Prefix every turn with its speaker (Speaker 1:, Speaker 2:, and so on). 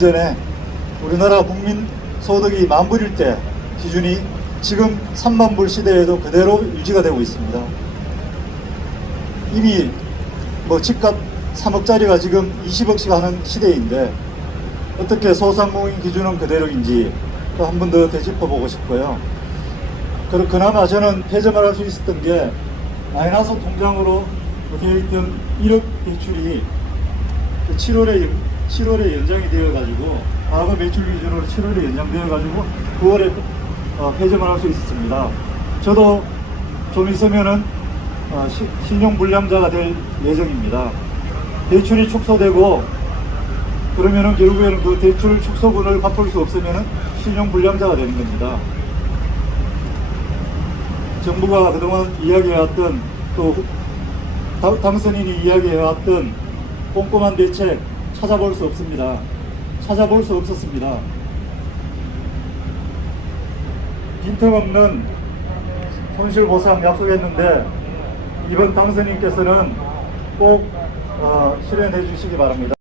Speaker 1: 전에 우리나라 국민 소득이 만 불일 때 기준이 지금 3만 불 시대에도 그대로 유지가 되고 있습니다. 이미 뭐 집값 3억짜리가 지금 20억씩 하는 시대인데 어떻게 소상공인 기준은 그대로인지 또 한 번 더 되짚어보고 싶고요. 그리고 그나마 저는 폐점을 할 수 있었던 게 마이너스 통장으로 되어 있던 1억 대출이 7월에 7월에 연장이 되어가지고 과거 매출 기준으로 7월에 연장되어가지고 9월에 어, 폐점을 할 수 있었습니다. 저도 좀 있으면은 어, 시- 신용 불량자가 될 예정입니다. 대출이 축소되고 그러면은 결국에는 그 대출 축소분을 갚을 수 없으면은 신용 불량자가 되는 겁니다. 정부가 그동안 이야기해왔던 또 당- 당선인이 이야기해왔던 꼼꼼한 대책 찾아볼 수 없습니다. 찾아볼 수 없었습니다. 빈틈없는 손실보상 약속했는데 이번 당선인께서는 꼭 어, 실현해 주시기 바랍니다.